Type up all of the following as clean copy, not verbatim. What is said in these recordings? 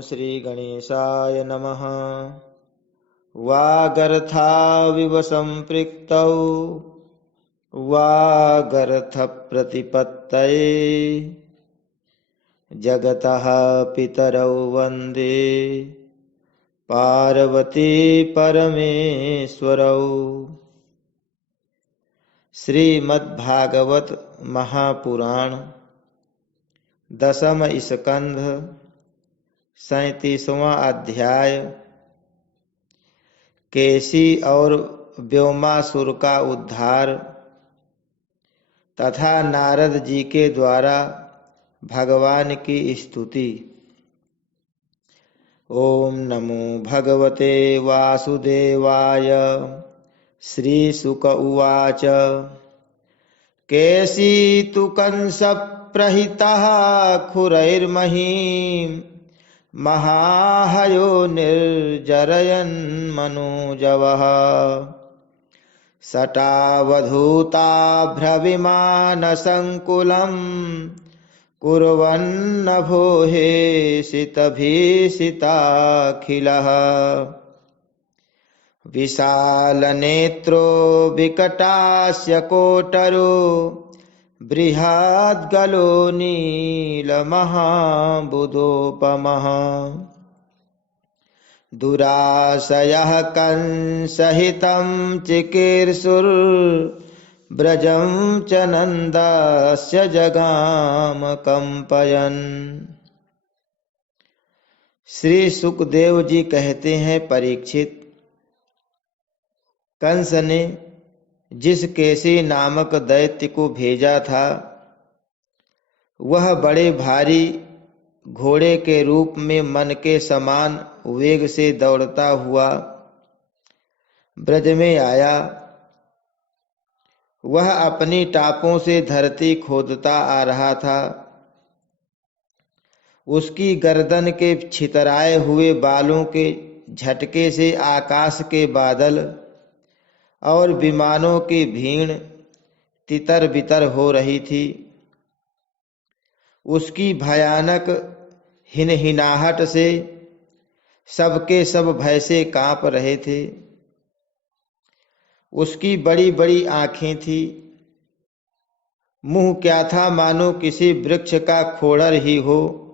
श्री गणेशाय नमः। वागर्थाविव सम्पृक्तौ वागर्थप्रतिपत्तये जगतः पितरौ वन्दे पार्वती परमेश्वरौ। श्रीमद्भागवत महापुराण दशम स्कंध 37वां अध्याय। केसी और व्योमासुर का उद्धार तथा नारद जी के द्वारा भगवान की स्तुति। ओम नमो भगवते वासुदेवाय। श्रीशुक उवाच। केसी तु कंस प्रहितः खुरैर्महीं महाहयो निर्जरयन् मनोजवः सटावधूताभ्रविमानसङ्कुलं कुर्वन्नभो हेषितभीषिताखिलः विशालनेत्रो विकटास्य कोटरो बृहद्गलो नीलमहाबुधोपमः दुराशयः कंसहितं चिकीर्षुर्व्रजं च नन्दस्य जगाम कंपयन्। श्री सुखदेव जी कहते हैं, परीक्षित, कंस ने जिस केसी नामक दैत्य को भेजा था वह बड़े भारी घोड़े के रूप में मन के समान वेग से दौड़ता हुआ ब्रज में आया। वह अपनी टापों से धरती खोदता आ रहा था। उसकी गर्दन के छितराए हुए बालों के झटके से आकाश के बादल और विमानों की भीड़ तितर बितर हो रही थी। उसकी भयानक हिनहिनाहट से सबके सब भय से कांप रहे थे। उसकी बड़ी बड़ी आंखें थी। मुंह क्या था, मानो किसी वृक्ष का खोड़र ही हो।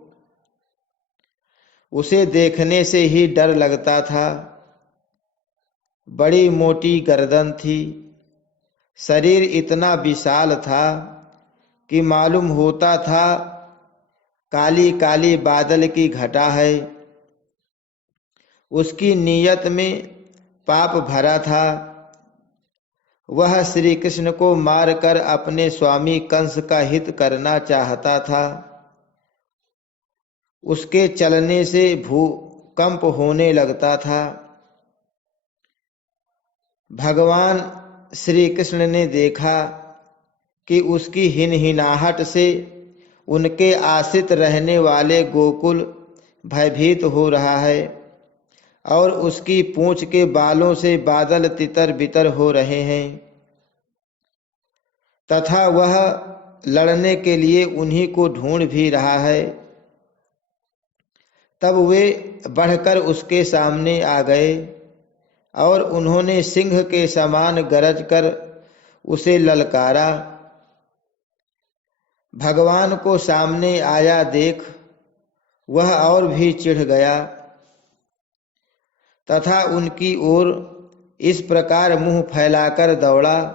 उसे देखने से ही डर लगता था। बड़ी मोटी गर्दन थी। शरीर इतना विशाल था कि मालूम होता था काली काली बादल की घटा है। उसकी नीयत में पाप भरा था। वह श्री कृष्ण को मारकर अपने स्वामी कंस का हित करना चाहता था। उसके चलने से भूकंप होने लगता था। भगवान श्री कृष्ण ने देखा कि उसकी हिनहिनाहट से उनके आश्रित रहने वाले गोकुल भयभीत हो रहा है और उसकी पूंछ के बालों से बादल तितर बितर हो रहे हैं तथा वह लड़ने के लिए उन्हीं को ढूंढ भी रहा है। तब वे बढ़कर उसके सामने आ गए और उन्होंने सिंह के समान गरज कर उसे ललकारा। भगवान को सामने आया देख वह और भी चिढ़ गया तथा उनकी ओर इस प्रकार मुंह फैलाकर दौड़ा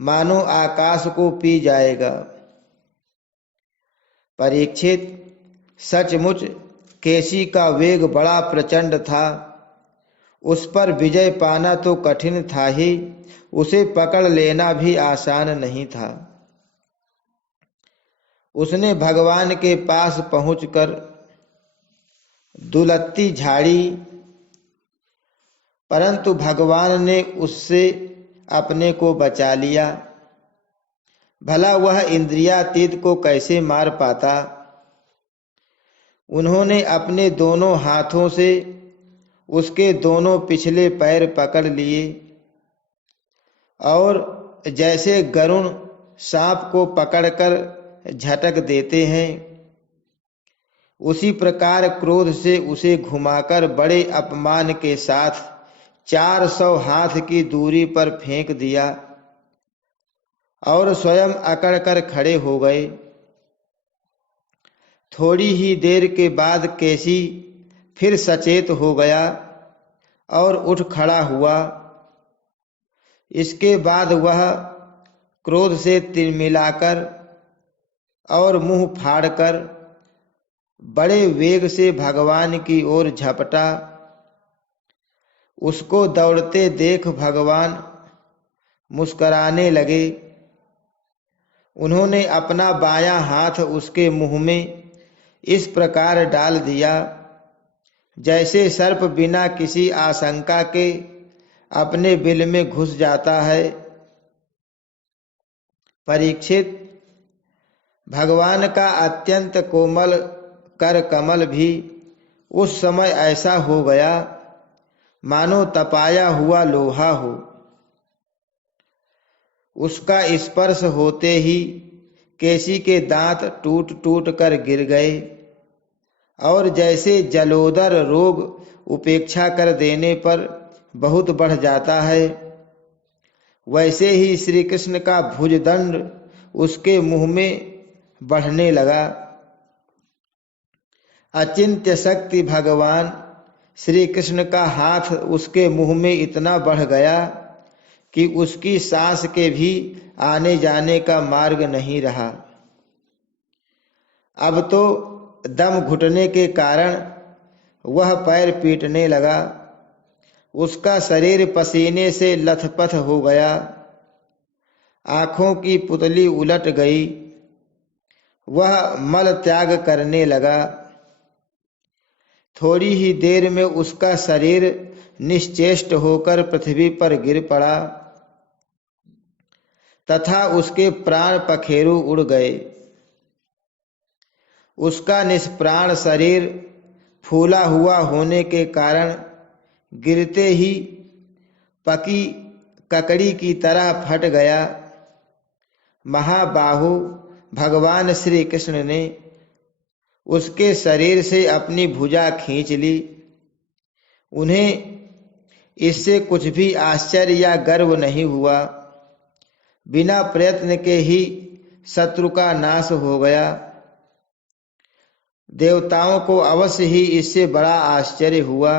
मानो आकाश को पी जाएगा। परीक्षित, सचमुच केसी का वेग बड़ा प्रचंड था। उस पर विजय पाना तो कठिन था ही, उसे पकड़ लेना भी आसान नहीं था। उसने भगवान के पास पहुंचकर दुलत्ती झाड़ी, परंतु भगवान ने उससे अपने को बचा लिया। भला वह इंद्रियातीत को कैसे मार पाता। उन्होंने अपने दोनों हाथों से उसके दोनों पिछले पैर पकड़ लिए और जैसे गरुण सांप को पकड़कर झटक देते हैं, उसी प्रकार क्रोध से उसे घुमाकर बड़े अपमान के साथ 400 हाथ की दूरी पर फेंक दिया और स्वयं अकड़ कर खड़े हो गए। थोड़ी ही देर के बाद केसी फिर सचेत हो गया और उठ खड़ा हुआ। इसके बाद वह क्रोध से तिलमिलाकर और मुंह फाड़कर बड़े वेग से भगवान की ओर झपटा। उसको दौड़ते देख भगवान मुस्कराने लगे। उन्होंने अपना बायां हाथ उसके मुंह में इस प्रकार डाल दिया जैसे सर्प बिना किसी आशंका के अपने बिल में घुस जाता है। परीक्षित, भगवान का अत्यंत कोमल कर कमल भी उस समय ऐसा हो गया मानो तपाया हुआ लोहा हो। उसका स्पर्श होते ही केसी के दांत टूट टूट कर गिर गए और जैसे जलोदर रोग उपेक्षा कर देने पर बहुत बढ़ जाता है, वैसे ही श्री कृष्ण का भुजदंड उसके मुंह में बढ़ने लगा। अचिंत्य शक्ति भगवान श्री कृष्ण का हाथ उसके मुंह में इतना बढ़ गया कि उसकी सांस के भी आने जाने का मार्ग नहीं रहा। अब तो दम घुटने के कारण वह पैर पीटने लगा। उसका शरीर पसीने से लथपथ हो गया। आंखों की पुतली उलट गई। वह मल त्याग करने लगा। थोड़ी ही देर में उसका शरीर निश्चेष्ट होकर पृथ्वी पर गिर पड़ा तथा उसके प्राण पखेरु उड़ गए। उसका निष्प्राण शरीर फूला हुआ होने के कारण गिरते ही पकी ककड़ी की तरह फट गया। महाबाहु भगवान श्री कृष्ण ने उसके शरीर से अपनी भुजा खींच ली। उन्हें इससे कुछ भी आश्चर्य या गर्व नहीं हुआ। बिना प्रयत्न के ही शत्रु का नाश हो गया। देवताओं को अवश्य ही इससे बड़ा आश्चर्य हुआ।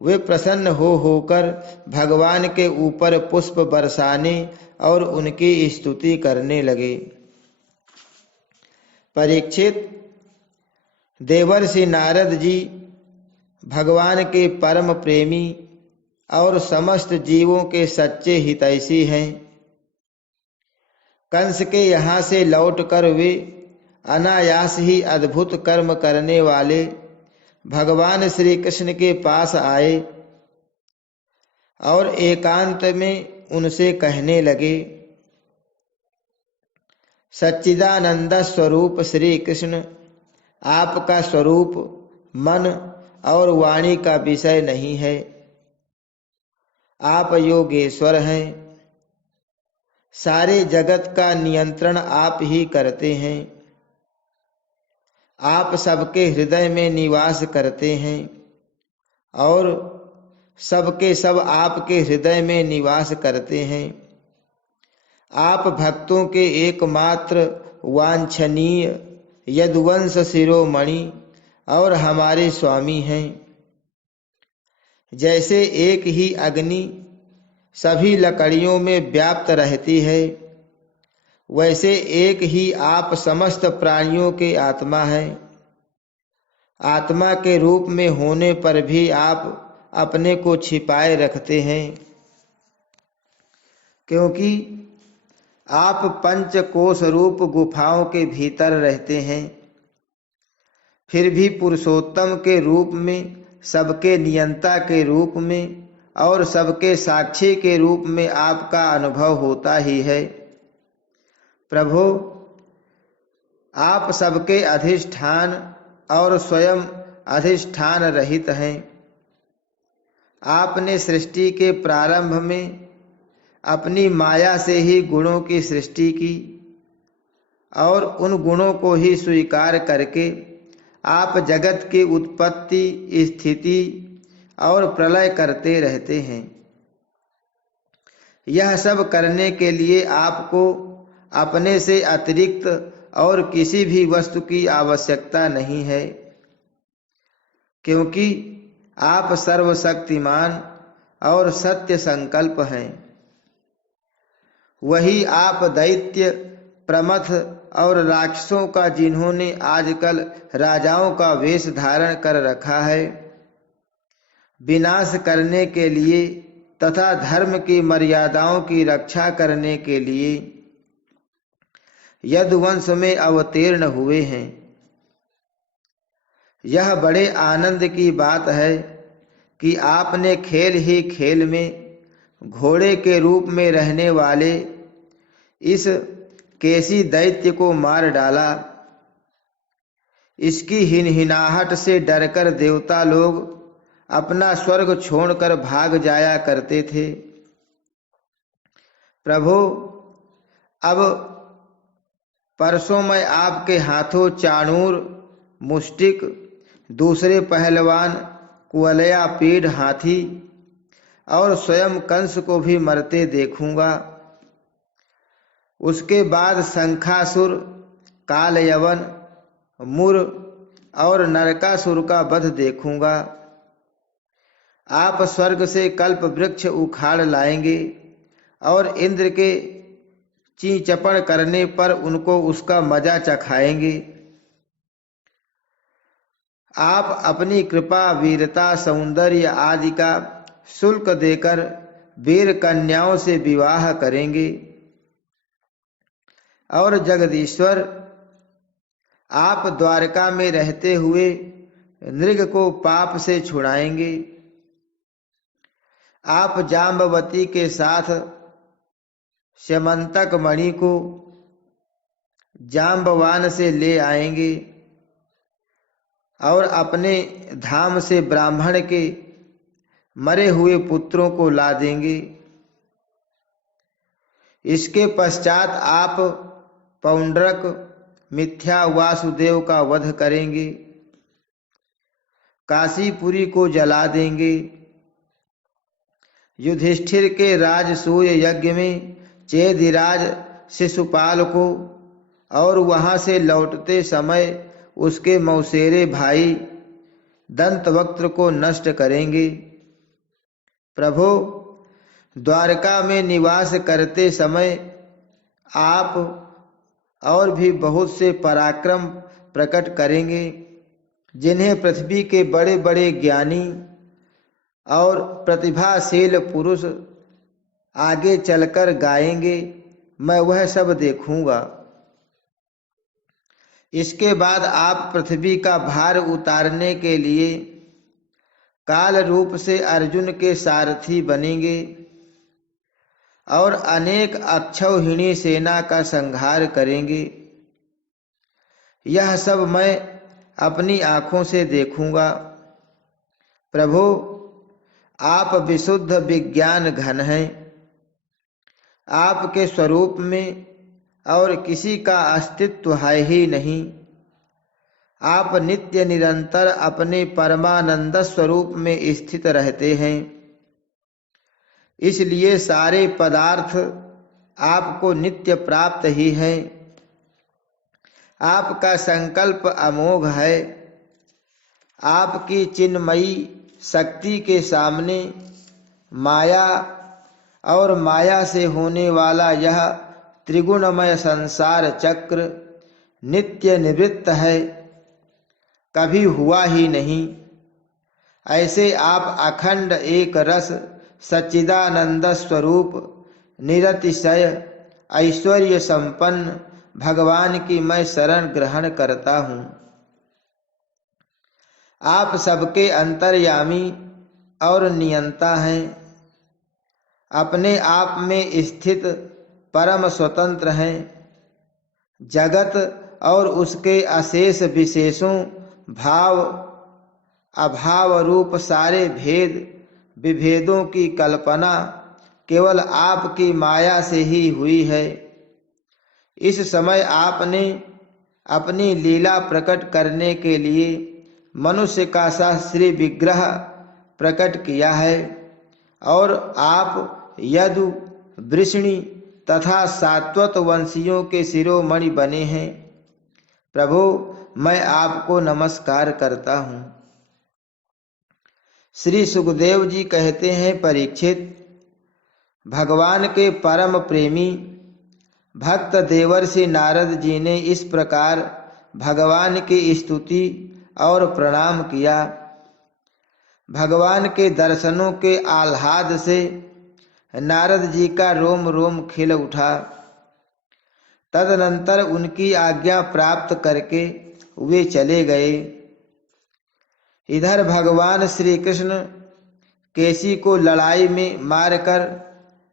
वे प्रसन्न होकर भगवान के ऊपर पुष्प बरसाने और उनकी स्तुति करने लगे। परीक्षित, देवर्षि नारद जी भगवान के परम प्रेमी और समस्त जीवों के सच्चे हितैषी हैं। कंस के यहाँ से लौटकर वे अनायास ही अद्भुत कर्म करने वाले भगवान श्री कृष्ण के पास आए और एकांत में उनसे कहने लगे, सच्चिदानंद स्वरूप श्री कृष्ण, आपका स्वरूप मन और वाणी का विषय नहीं है। आप योगेश्वर हैं। सारे जगत का नियंत्रण आप ही करते हैं। आप सबके हृदय में निवास करते हैं और सबके सब आपके हृदय में निवास करते हैं। आप भक्तों के एकमात्र वांछनीय यदुवंश शिरोमणि और हमारे स्वामी हैं। जैसे एक ही अग्नि सभी लकड़ियों में व्याप्त रहती है, वैसे एक ही आप समस्त प्राणियों के आत्मा हैं। आत्मा के रूप में होने पर भी आप अपने को छिपाए रखते हैं, क्योंकि आप पंचकोश रूप गुफाओं के भीतर रहते हैं। फिर भी पुरुषोत्तम के रूप में, सबके नियंता के रूप में और सबके साक्षी के रूप में आपका अनुभव होता ही है। प्रभु, आप सबके अधिष्ठान और स्वयं अधिष्ठान रहित हैं। आपने सृष्टि के प्रारंभ में अपनी माया से ही गुणों की सृष्टि की और उन गुणों को ही स्वीकार करके आप जगत की उत्पत्ति, स्थिति और प्रलय करते रहते हैं। यह सब करने के लिए आपको अपने से अतिरिक्त और किसी भी वस्तु की आवश्यकता नहीं है, क्योंकि आप सर्वशक्तिमान और सत्य संकल्प हैं। वही आप दैत्य, प्रमथ और राक्षसों का, जिन्होंने आजकल राजाओं का वेश धारण कर रखा है, विनाश करने के लिए तथा धर्म की मर्यादाओं की रक्षा करने के लिए यदुवंश में अवतीर्ण हुए हैं। यह बड़े आनंद की बात है कि आपने खेल ही खेल में घोड़े के रूप में रहने वाले इस केसी दैत्य को मार डाला। इसकी हिनहिनाहट से डरकर देवता लोग अपना स्वर्ग छोड़कर भाग जाया करते थे। प्रभु, अब परसों मैं आपके हाथों चाणूर, मुष्टिक, दूसरे पहलवान कुवलया पीढ़ हाथी और स्वयं कंस को भी मरते देखूंगा। उसके बाद शंखासुर, कालयवन, मुर और नरकासुर का वध देखूंगा। आप स्वर्ग से कल्प वृक्ष उखाड़ लाएंगे और इंद्र के चींचपड़ करने पर उनको उसका मजा चखाएंगे। आप अपनी कृपा, वीरता, सौंदर्य आदि का शुल्क देकर वीर कन्याओं से विवाह करेंगे। और जगदीश्वर, आप द्वारका में रहते हुए नृग को पाप से छुड़ाएंगे। आप जाम्बवती के साथ स्यमंतक मणि को जाम्बवान से ले आएंगे और अपने धाम से ब्राह्मण के मरे हुए पुत्रों को ला देंगे। इसके पश्चात आप पौंड्रक, मिथ्या वासुदेव का वध करेंगे, काशीपुरी को जला देंगे, युधिष्ठिर के राजसूय यज्ञ में चेदिराज शिशुपाल को और वहां से लौटते समय उसके मौसेरे भाई दंतवक्त्र को नष्ट करेंगे। प्रभु, द्वारका में निवास करते समय आप और भी बहुत से पराक्रम प्रकट करेंगे, जिन्हें पृथ्वी के बड़े बड़े ज्ञानी और प्रतिभाशील पुरुष आगे चलकर गाएंगे। मैं वह सब देखूंगा। इसके बाद आप पृथ्वी का भार उतारने के लिए काल रूप से अर्जुन के सारथी बनेंगे और अनेक अक्षौहिणी सेना का संहार करेंगे। यह सब मैं अपनी आंखों से देखूंगा। प्रभु, आप विशुद्ध विज्ञान घन हैं। आपके स्वरूप में और किसी का अस्तित्व है ही नहीं। आप नित्य निरंतर अपने परमानंद स्वरूप में स्थित रहते हैं। इसलिए सारे पदार्थ आपको नित्य प्राप्त ही हैं। आपका संकल्प अमोघ है। आपकी चिन्मयी शक्ति के सामने माया और माया से होने वाला यह त्रिगुणमय संसार चक्र नित्य निवृत्त है, कभी हुआ ही नहीं। ऐसे आप अखंड एक रस सच्चिदानंद स्वरूप निरतिशय ऐश्वर्य संपन्न भगवान की मैं शरण ग्रहण करता हूँ। आप सबके अंतर्यामी और नियंता हैं। अपने आप में स्थित परम स्वतंत्र हैं। जगत और उसके अशेष विशेषों, भाव अभाव रूप सारे भेद विभेदों की कल्पना केवल आपकी माया से ही हुई है। इस समय आपने अपनी लीला प्रकट करने के लिए मनुष्य का सा श्री विग्रह प्रकट किया है और आप यदु, वृष्णि तथा सात्वत वंशियों के शिरोमणि बने हैं। प्रभु, मैं आपको नमस्कार करता हूँ। श्री सुखदेव जी कहते हैं, परीक्षित, भगवान के परम प्रेमी भक्त देवर्षि नारद जी ने इस प्रकार भगवान की स्तुति और प्रणाम किया। भगवान के दर्शनों के आह्लाद से नारद जी का रोम रोम खिल उठा। तदनंतर उनकी आज्ञा प्राप्त करके वे चले गए। इधर भगवान श्री कृष्ण केसी को लड़ाई में मारकर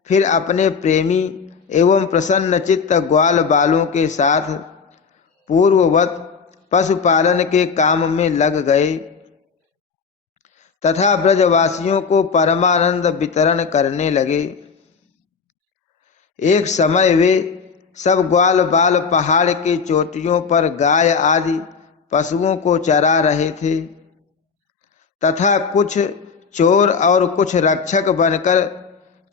फिर अपने प्रेमी एवं प्रसन्न चित्त ग्वाल बालों के साथ पूर्ववत पशुपालन के काम में लग गए तथा ब्रजवासियों को परमानंद वितरण करने लगे। एक समय वे सब ग्वाल बाल पहाड़ की चोटियों पर गाय आदि पशुओं को चरा रहे थे तथा कुछ चोर और कुछ रक्षक बनकर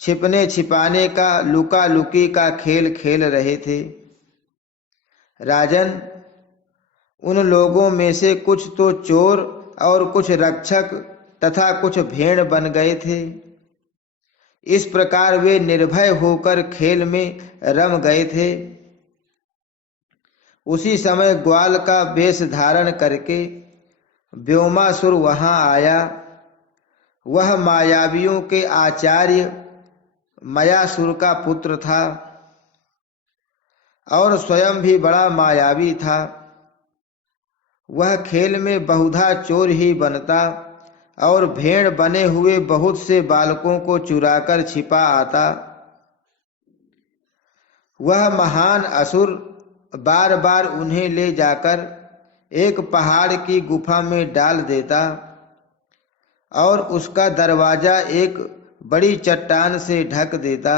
छिपने छिपाने का लुका लुकी का खेल खेल रहे थे। राजन, उन लोगों में से कुछ तो चोर और कुछ रक्षक तथा कुछ भेड़ बन गए थे। इस प्रकार वे निर्भय होकर खेल में रम गए थे। उसी समय ग्वाल का वेश धारण करके व्योमासुर वहां आया। वह मायावियों के आचार्य मयासुर का पुत्र था और स्वयं भी बड़ा मायावी था। वह खेल में बहुधा चोर ही बनता और भेड़ बने हुए बहुत से बालकों को चुराकर छिपा आता। वह महान असुर बार बार उन्हें ले जाकर एक पहाड़ की गुफा में डाल देता और उसका दरवाजा एक बड़ी चट्टान से ढक देता।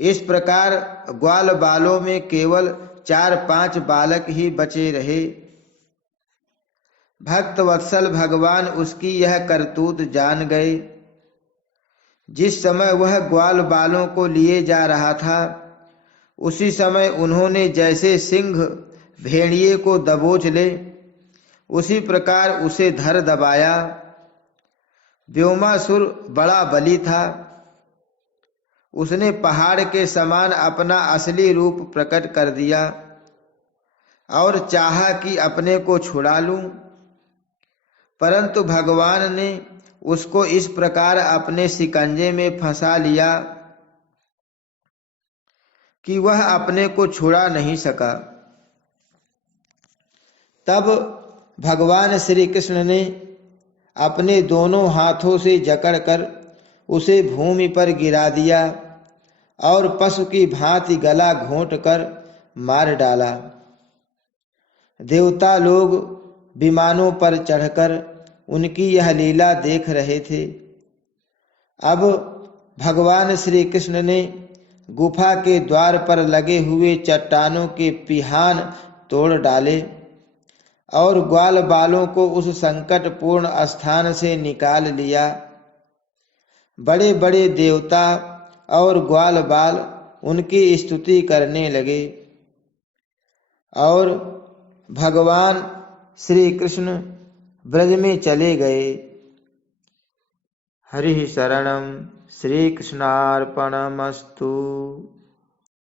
इस प्रकार ग्वाल बालों में केवल 4-5 बालक ही बचे रहे। भक्त वत्सल भगवान उसकी यह करतूत जान गए। जिस समय वह ग्वाल बालों को लिए जा रहा था, उसी समय उन्होंने जैसे सिंह भेड़िए को दबोच ले, उसी प्रकार उसे धर दबाया। व्योमासुर बड़ा बली था। उसने पहाड़ के समान अपना असली रूप प्रकट कर दिया और चाहा कि अपने को छुड़ा लूं, परंतु भगवान ने उसको इस प्रकार अपने शिकंजे में फंसा लिया कि वह अपने को छुड़ा नहीं सका। तब भगवान श्री कृष्ण ने अपने दोनों हाथों से जकड़कर उसे भूमि पर गिरा दिया और पशु की भांति गला घोंटकर मार डाला। देवता लोग विमानों पर चढ़कर उनकी यह लीला देख रहे थे। अब भगवान श्री कृष्ण ने गुफा के द्वार पर लगे हुए चट्टानों के पिहान तोड़ डाले और ग्वाल बालों को उस संकटपूर्ण स्थान से निकाल लिया। बड़े बड़े देवता और ग्वाल बाल उनकी स्तुति करने लगे और भगवान श्री कृष्ण ब्रज में चले गए। हरि शरणम। श्री कृष्णार्पणमस्तु।